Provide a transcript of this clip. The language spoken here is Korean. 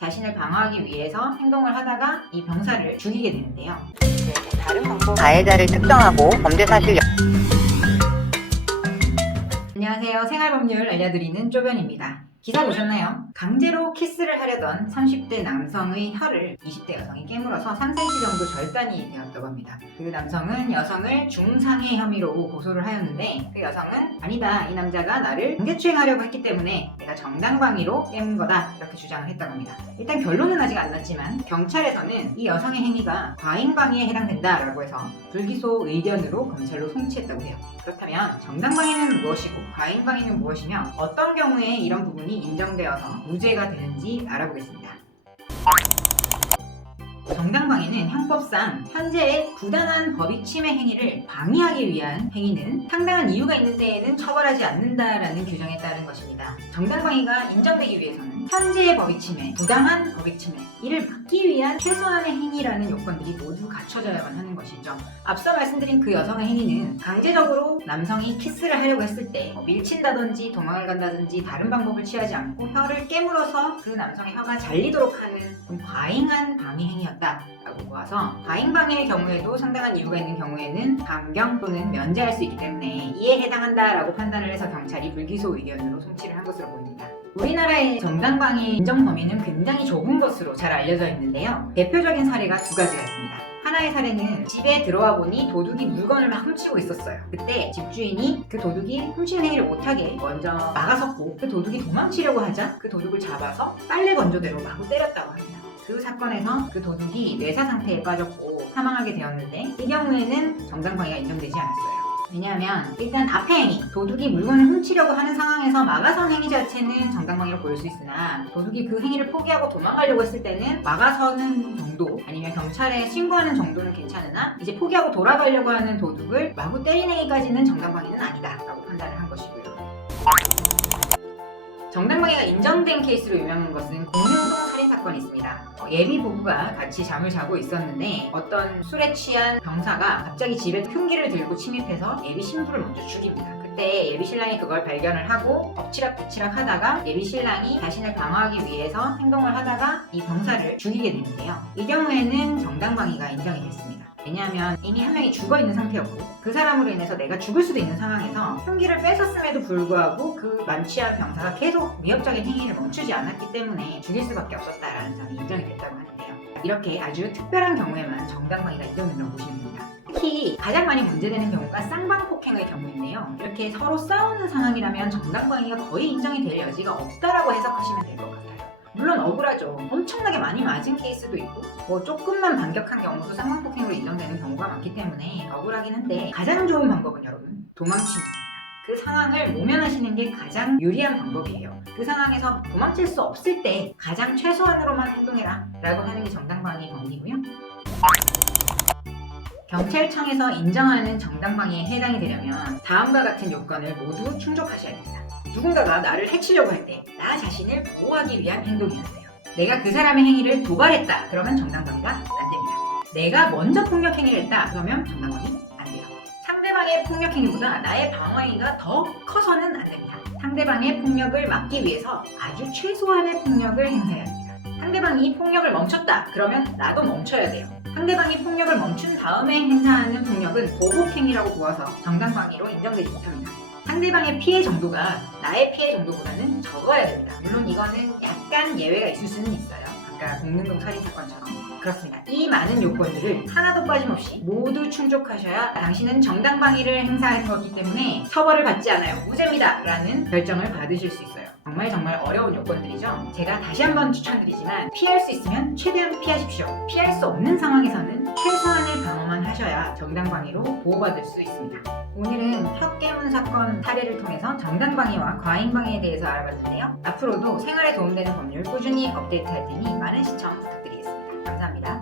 자신을 방어하기 위해서 행동을 하다가 이 병사를 죽이게 되는데요. 다른 방법 가해자를 특정하고 범죄 사실 안녕하세요. 생활법률 알려드리는 쪼변입니다. 기사 보셨나요? 강제로 키스를 하려던 30대 남성의 혀를 20대 여성이 깨물어서 3cm 정도 절단이 되었다고 합니다. 그 남성은 여성을 중상해 혐의로 고소를 하였는데 그 여성은 아니다, 이 남자가 나를 강제추행하려고 했기 때문에 내가 정당방위로 깨문 거다, 이렇게 주장을 했다고 합니다. 일단 결론은 아직 안 났지만 경찰에서는 이 여성의 행위가 과잉방위에 해당된다라고 해서 불기소 의견으로 검찰로 송치했다고 해요. 그렇다면 정당방위는 무엇이고 과잉방위는 무엇이며 어떤 경우에 이런 부분이 인정되어서 무죄가 되는지 알아보겠습니다. 정당방위는 형법상 현재의 부당한 법익 침해 행위를 방해하기 위한 행위는 상당한 이유가 있는 때에는 처벌하지 않는다라는 규정에 따른 것입니다. 정당방위가 인정되기 위해서는 현재의 법익 침해, 부당한 법익 침해, 이를 막기 위한 최소한의 행위라는 요건들이 모두 갖춰져야만 하는 것이죠. 앞서 말씀드린 그 여성의 행위는 강제적으로 남성이 키스를 하려고 했을 때 밀친다든지 도망을 간다든지 다른 방법을 취하지 않고 혀를 깨물어서 그 남성의 혀가 잘리도록 하는 좀 과잉한 방위 행위였다라고 보아서 과잉방위의 경우에도 상당한 이유가 있는 경우에는 감경 또는 면제할 수 있기 때문에 이에 해당한다라고 판단을 해서 경찰이 불기소 의견으로 송치를 한 것으로 보입니다. 우리나라의 정당방위 인정 범위는 굉장히 좁은 것으로 잘 알려져 있는데요. 대표적인 사례가 두 가지가 있습니다. 하나의 사례는 집에 들어와 보니 도둑이 물건을 막 훔치고 있었어요. 그때 집주인이 그 도둑이 훔치는 행위를 못하게 먼저 막아섰고 그 도둑이 도망치려고 하자 그 도둑을 잡아서 빨래 건조대로 마구 때렸다고 합니다. 그 사건에서 그 도둑이 뇌사 상태에 빠졌고 사망하게 되었는데 이 경우에는 정당방위가 인정되지 않았어요. 왜냐하면 일단 앞에 행위, 도둑이 물건을 훔치려고 하는 상황에서 막아선 행위 자체는 정당방위로 보일 수 있으나 도둑이 그 행위를 포기하고 도망가려고 했을 때는 막아서는 정도 아니면 경찰에 신고하는 정도는 괜찮으나 이제 포기하고 돌아가려고 하는 도둑을 마구 때리는 행위까지는 정당방위는 아니다 라고 판단을 한 것이고요. 정당방위가 인정된 케이스로 유명한 것은 공릉동 살인사건이 있습니다. 예비 부부가 같이 잠을 자고 있었는데 어떤 술에 취한 병사가 갑자기 집에 흉기를 들고 침입해서 예비 신부를 먼저 죽입니다. 그때 예비 신랑이 그걸 발견을 하고 엎치락뒤치락 하다가 예비 신랑이 자신을 방어하기 위해서 행동을 하다가 이 병사를 죽이게 되는데요. 이 경우에는 정당방위가 인정이 됐습니다. 왜냐하면 이미 한 명이 죽어있는 상태였고 그 사람으로 인해서 내가 죽을 수도 있는 상황에서 흉기를 뺏었음에도 불구하고 그 만취한 병사가 계속 위협적인 행위를 멈추지 않았기 때문에 죽일 수밖에 없었다라는 점이 인정이 됐다고 하는데요. 이렇게 아주 특별한 경우에만 정당방위가 인정된다고 보시면 됩니다. 특히 가장 많이 문제되는 경우가 쌍방폭행의 경우인데요. 이렇게 서로 싸우는 상황이라면 정당방위가 거의 인정이 될 여지가 없다라고 해석하시면 될 것 같아요. 물론 억울하죠. 엄청나게 많이 맞은 케이스도 있고 뭐 조금만 반격한 경우도 쌍방폭행으로 인정되는 경우가 많기 때문에 억울하긴 한데 가장 좋은 방법은 여러분 도망치는 겁니다. 그 상황을 모면하시는 게 가장 유리한 방법이에요. 그 상황에서 도망칠 수 없을 때 가장 최소한으로만 행동해라 라고 하는 게 정당방위의 법리고요. 경찰청에서 인정하는 정당방위에 해당이 되려면 다음과 같은 요건을 모두 충족하셔야 됩니다. 누군가가 나를 해치려고 할 때 나 자신을 보호하기 위한 행동이어야 돼요. 내가 그 사람의 행위를 도발했다, 그러면 정당방위가 안 됩니다. 내가 먼저 폭력 행위를 했다, 그러면 정당방위 안 돼요. 상대방의 폭력 행위보다 나의 방어 행위가 더 커서는 안 됩니다. 상대방의 폭력을 막기 위해서 아주 최소한의 폭력을 행사해야 됩니다. 상대방이 폭력을 멈췄다, 그러면 나도 멈춰야 돼요. 상대방이 폭력을 멈춘 다음에 행사하는 폭력은 보복행위라고 보아서 정당방위로 인정되지 못합니다. 상대방의 피해 정도가 나의 피해 정도보다는 적어야 됩니다. 물론 이거는 약간 예외가 있을 수는 있어요. 아까 공릉동 살인사건처럼. 그렇습니다. 이 많은 요건들을 하나도 빠짐없이 모두 충족하셔야 당신은 정당방위를 행사한 거기 때문에 처벌을 받지 않아요, 무죄입니다 라는 결정을 받으실 수 있어요. 정말 어려운 요건들이죠. 제가 다시 한번 추천드리지만 피할 수 있으면 최대한 피하십시오. 피할 수 없는 상황에서는 최소한의 방어만 하셔야 정당방위로 보호받을 수 있습니다. 오늘은 혀 깨문 사건 사례를 통해서 정당방위와 과잉방위에 대해서 알아봤는데요. 앞으로도 생활에 도움되는 법률 꾸준히 업데이트할 테니 많은 시청 부탁드리겠습니다. 감사합니다.